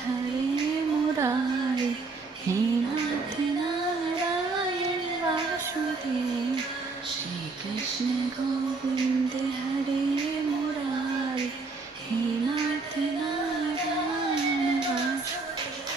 हरे मुरारी हे नाथ नारायण वासुदेव श्री कृष्ण गोविंद हरे मुरारी हे नाथ नारायण वासुदेव